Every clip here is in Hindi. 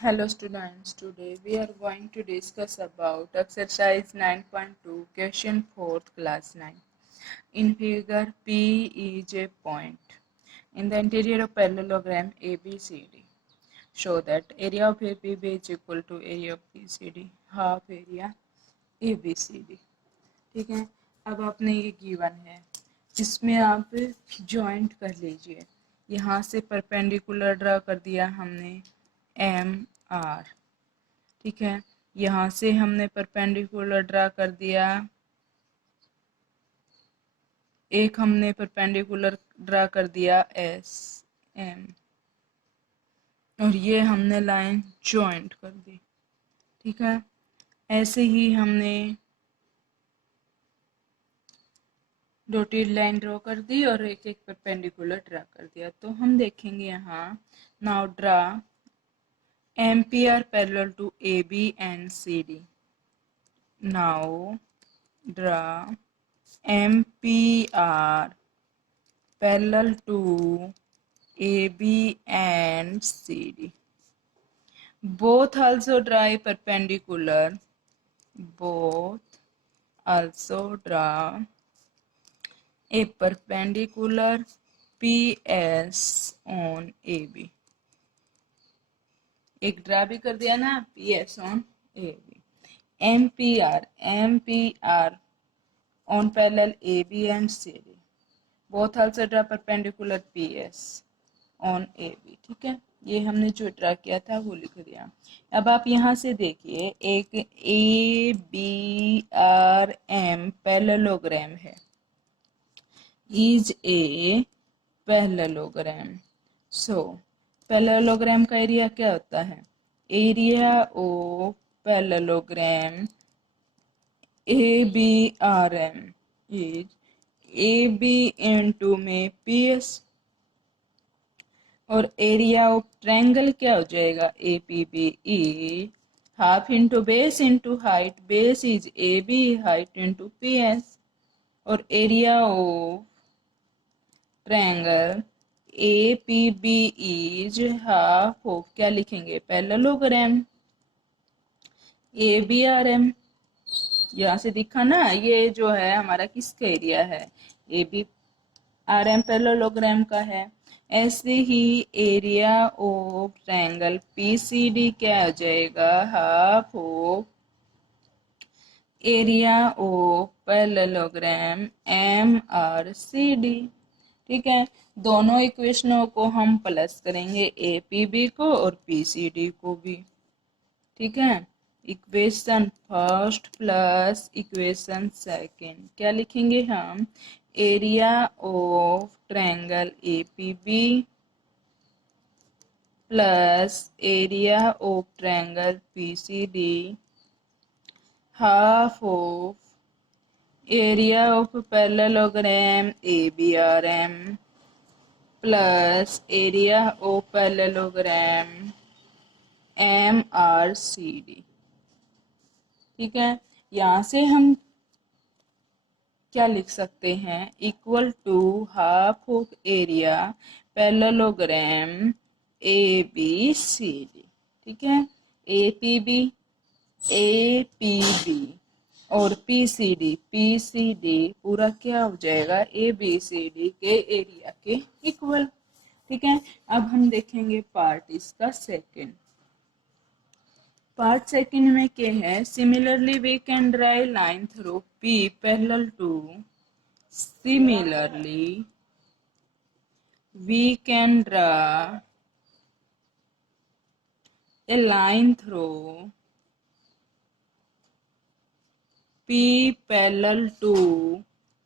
Hello students, today we are going to discuss about exercise 9.2 question 4th class 9. In figure P is a point in the interior of parallelogram ABCD. Show that area of APB is equal to area of BCD, half area ABCD. ठीक है, अब आपने ये गिवन है, इसमें आप जॉइंट कर लीजिए। यहाँ से परपेंडिकुलर ड्रा कर दिया हमने एम आर, ठीक है। यहाँ से हमने परपेंडिकुलर ड्रा कर दिया, एक हमने परपेंडिकुलर ड्रा कर दिया एस एम, और ये हमने लाइन जॉइंट कर दी, ठीक है। ऐसे ही हमने डॉटेड लाइन ड्रॉ कर दी और एक एक परपेंडिकुलर ड्रा कर दिया। तो हम देखेंगे यहाँ, now draw ampere parallel to A B and C D. Now draw ampere parallel to A B and C D. Both also draw a perpendicular. Both also draw a perpendicular PS on AB. एक ड्रा भी कर दिया ना, PS on AB. MPR on parallel AB and CD. Both also draw perpendicular PS on AB. ठीक है, ये हमने जो ड्रा किया था वो लिख दिया। अब आप यहाँ से देखिए, एक ABRM पैरेललोग्राम है, is a parallelogram. So parallelogram का एरिया क्या होता है? Area of parallelogram ABRM is AB into में PS, और एरिया ऑफ ट्रायंगल क्या हो जाएगा? APB is half into base into height, base is AB, height into PS, और area of triangle APB is half of, क्या लिखेंगे? Parallelogram ABRM। यहाँ से दिखा ना, ये जो है हमारा किसका एरिया है? ABRM पैरेललोग्राम का है। ऐसे ही एरिया ऑफ ट्रायंगल PCD क्या हो जाएगा? Half of area of parallelogram MRCD। ठीक है, दोनों इक्वेशनों को हम प्लस करेंगे, APB को और PCD को भी। ठीक है, equation first plus equation second, क्या लिखेंगे हम? Area of triangle APB plus area of triangle PCD half of area of parallelogram ABRM plus area of parallelogram MRCD। ठीक है, यहाँ से हम क्या लिख सकते हैं? Equal to half of area parallelogram ABCD। ठीक है, APB और PCD पूरा क्या हो जाएगा? ABCD के एरिया के इक्वल। ठीक है, अब हम देखेंगे पार्ट इसका सेकंड। पार्ट सेकंड में क्या है? Similarly we can draw line through P parallel to, similarly we can draw a line through P parallel to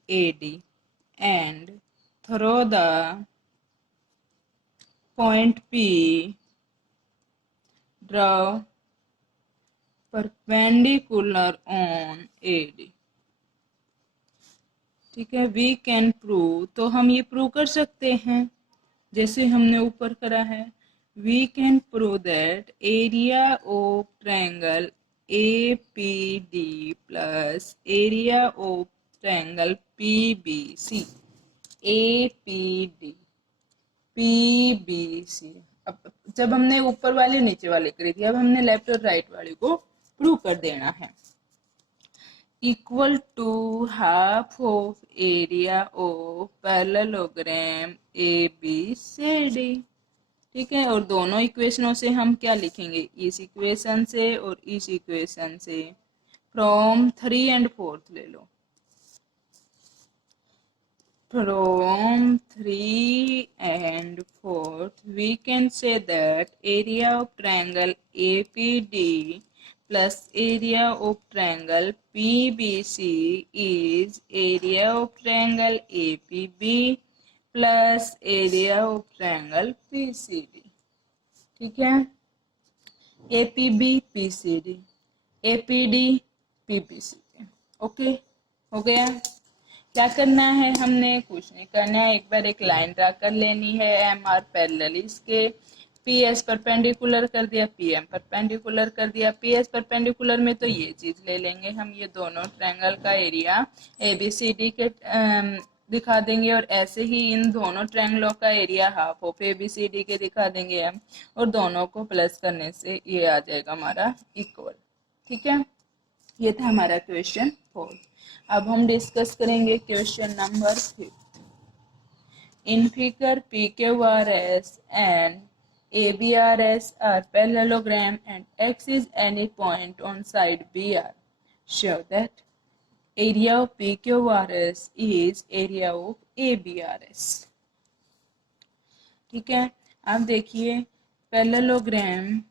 AD and through the point P draw perpendicular on AD। ठीक है, वी कैन प्रूव, तो हम ये प्रूव कर सकते हैं जैसे हमने ऊपर करा है। We can prove that area of triangle APD plus area of triangle PBC, APD PBC। अब जब हमने ऊपर वाले नीचे वाले करी थी, अब हमने लेफ्ट और राइट वाले को प्रूव कर देना है। Equal to half of area of parallelogram A B C D. ठीक है, और दोनों इक्वेशनों से हम क्या लिखेंगे, इस इक्वेशन से और इस इक्वेशन से, फ्रॉम 3 and 4 ले लो। From 3 and 4 we can say that area of triangle APD plus area of triangle PBC is area of triangle APB plus area of triangle PCD। ठीक है, APB PCD, APD PBC। Okay, हो गया। क्या करना है, हमने कुछ नहीं करना है, एक बार एक लाइन ड्रा कर लेनी है, एम आर पैरेलल इसके, पी एस परपेंडिकुलर कर दिया, पी एम परपेंडिकुलर कर दिया। पी एस परपेंडिकुलर में तो ये चीज ले लेंगे हम, ये दोनों ट्रायंगल का area A B C D के दिखा देंगे, और ऐसे ही इन दोनों ट्रायंगलों का area half of A B C D के दिखा देंगे हम, और दोनों को प्लस करने से ये आ जाएगा हमारा इक्वल। ठीक है, ये था हमारा क्वेश्चन 4। अब हम डिस्कस करेंगे question number 5। In figure P Q R S and A B R S are parallelogram and X is any point on side B R, show that area of P Q R S is area of A B R S. ठीक है, अब देखिए parallelogram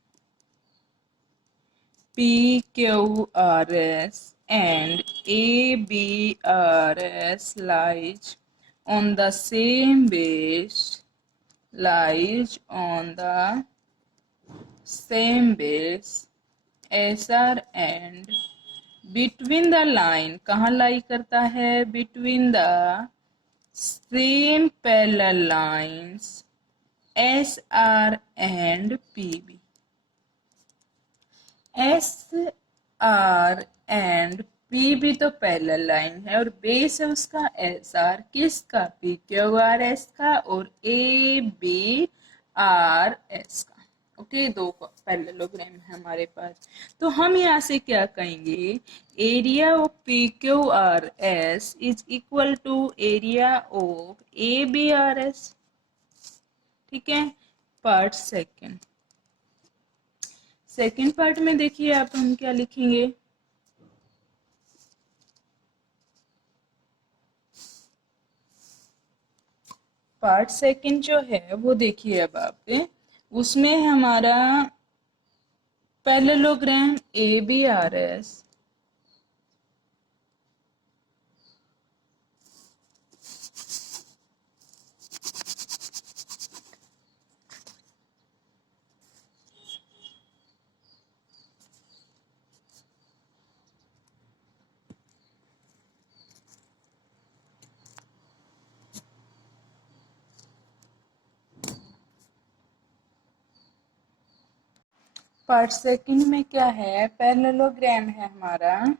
PQRS and ABRS lies on the same base, SR and between the line, कहाँ लाई करता है, between the same parallel lines SR and PB। S R and P भी तो पैरेलल लाइन है, और बेस है उसका एस आर, किसका, पी क्यू आर एस का, और ए बी आर एस का। ओके, दो पैरेललोग्राम है हमारे पास। तो हम यहाँ से क्या कहेंगे, area of P Q R S is equal to area of A B R S. ठीक है, पार्ट सेकेंड। सेकेंड पार्ट में देखिए आप हम क्या लिखेंगे, पार्ट सेकेंड जो है वो देखिए अब आप, उसमें हमारा parallelogram A B R S part second में क्या है, पैरेललोग्राम है हमारा,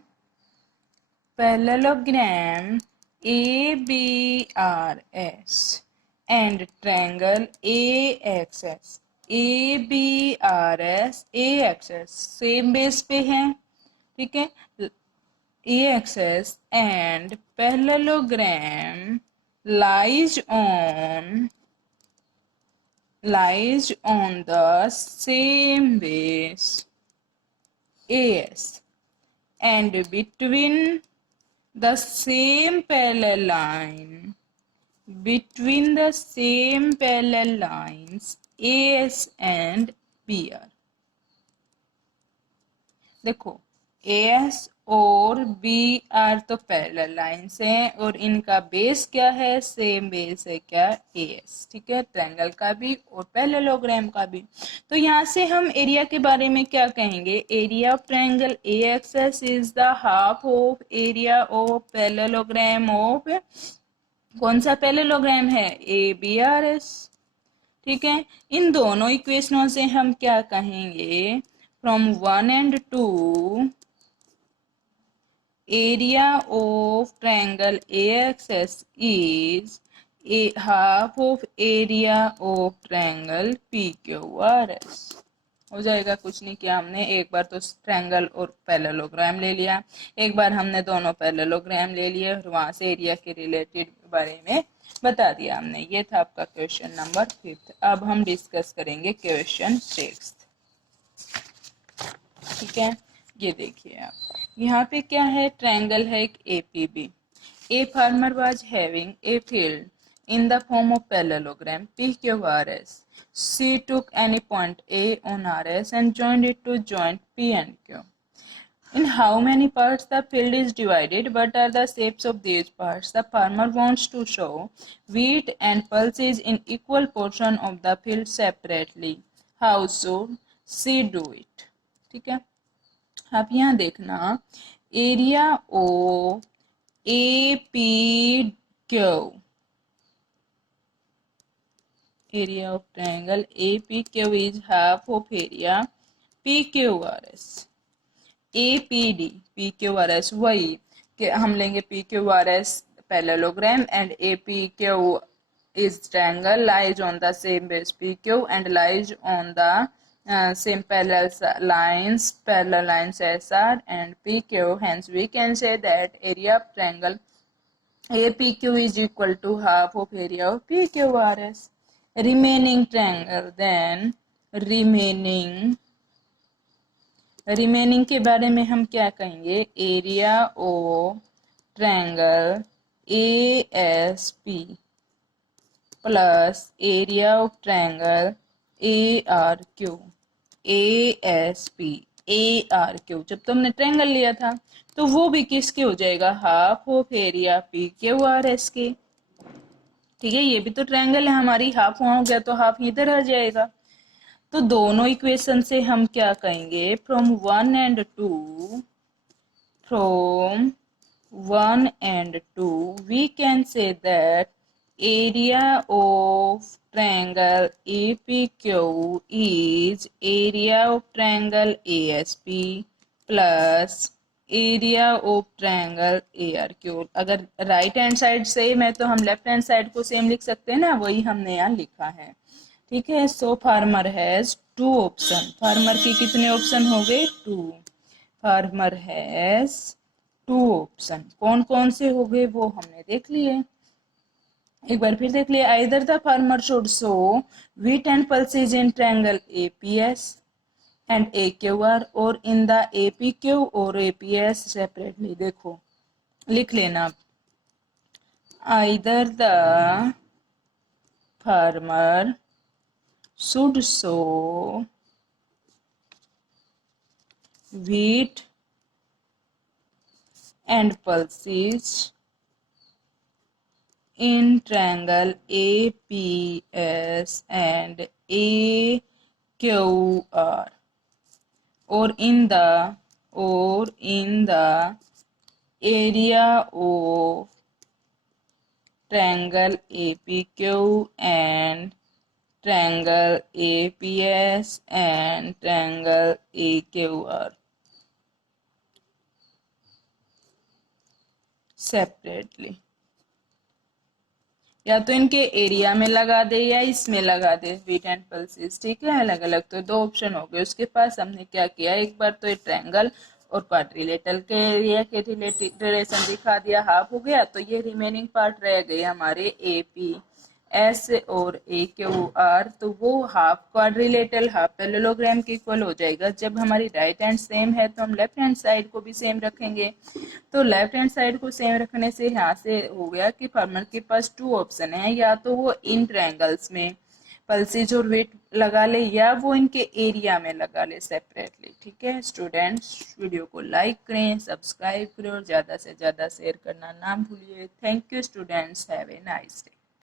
parallelogram A B R S and triangle A X S, A B R S A X S same base पे है। ठीक है, A X S and parallelogram lies on the same base AS and between the same parallel lines AS and BR। देखो AS और BR तो पैरेलल लाइंस हैं, और इनका बेस क्या है, सेम बेस है क्या, AS। ठीक है, ट्रायंगल का भी और पैरेललोग्राम का भी। तो यहाँ से हम एरिया के बारे में क्या कहेंगे, area of triangle AXS is the half of area of parallelogram of, कौन सा पैरेललोग्राम है, ABRS। ठीक है, इन दोनों इक्वेशनों से हम क्या कहेंगे, from 1 and 2 area of triangle AXS is half of area of triangle P Q R S हो जाएगा। कुछ नहीं किया हमने, एक बार तो ट्रायंगल और पैरेललोग्राम ले लिया, एक बार हमने दोनों पैरेललोग्राम ले लिए और वहां से एरिया के रिलेटेड बारे में बता दिया हमने। ये था आपका क्वेश्चन नंबर 5। अब हम डिस्कस करेंगे क्वेश्चन 6। ठीक है, ये देखिए आप, यहाँ पे क्या है, ट्रायंगल है एक APB. A farmer was having a field in the form of parallelogram PQRS. She took any point A on RS and joined it to joint P and Q. In how many parts the field is divided? What are the shapes of these parts? The farmer wants to show wheat and pulses in equal portion of the field separately. How should she do it? ठीक है, आप यहाँ देखना, area of APQ, area of triangle APQ is half of area PQRS. APD PQRS वही कि हम लेंगे PQRS parallelogram and APQ is triangle lies on the same base PQ and lies on the same parallel lines SR and PQ. Hence we can say that area of triangle APQ is equal to half of area of PQRS. Remaining triangle, then remaining के बारे में हम क्या कहेंगे, area of triangle ASP plus area of triangle ARQ। ASP ARQ जब तुमने ट्रायंगल लिया था तो वो भी किसके हो जाएगा, हाफ ऑफ एरिया PQRS के। ठीक है, ये भी तो ट्रायंगल है हमारी, हाफ वहां हो गया तो हाफ इधर आ जाएगा। तो दोनों इक्वेशन से हम क्या कहेंगे, from one and two we can say that area of triangle APQ is area of triangle ASP plus area of triangle ARQ। अगर राइट हैंड साइड सेम है तो हम लेफ्ट हैंड साइड को सेम लिख सकते हैं ना, वही हमने यहाँ लिखा है। ठीक है, सो फार्मर हैज 2 ऑप्शन। फार्मर के कितने ऑप्शन हो गए, 2। Farmer has 2 option. कौन कौन से हो गए वो हमने देख लिए, एक बार फिर देख लिए। Either the farmer should show wheat and pulses in triangle APS and AQR or in the APQ or APS separately। देखो लिख लेना, either the farmer should sow wheat and pulses in triangle APS and AQR or in the area of triangle APQ and triangle APS and triangle AQR separately। या तो इनके एरिया में लगा दे या इसमें लगा दे व्हीट एंड पल्सेस। ठीक है, अलग अलग तो 2 ऑप्शन हो गए उसके पास। हमने क्या किया, एक बार तो ट्रायंगल और क्वाड्रिलेटरल के एरिया के रिलेशन दिखा दिया, हाफ हो गया। तो ये रिमेनिंग पार्ट रह गए हमारे APS और AQR, तो वो हाफ क्वाड्रिलेटरल हाफ पैरेललोग्राम के इक्वल हो जाएगा। जब हमारी राइट हैंड सेम है तो हम लेफ्ट हैंड साइड को भी सेम रखेंगे। तो लेफ्ट हैंड साइड को सेम रखने से यहाँ से हो गया कि फार्मर के पास 2 ऑप्शन है, या तो वो इन ट्रायंगल्स में पल्सेज और वेट लगा ले या वो इनके एरिया में लगा ले सेपरेटली। ठीक है स्टूडेंट्स, वीडियो को लाइक करें, सब्सक्राइब करें और ज़्यादा से ज़्यादा शेयर करना ना भूलिए। Thank you students, have a nice day.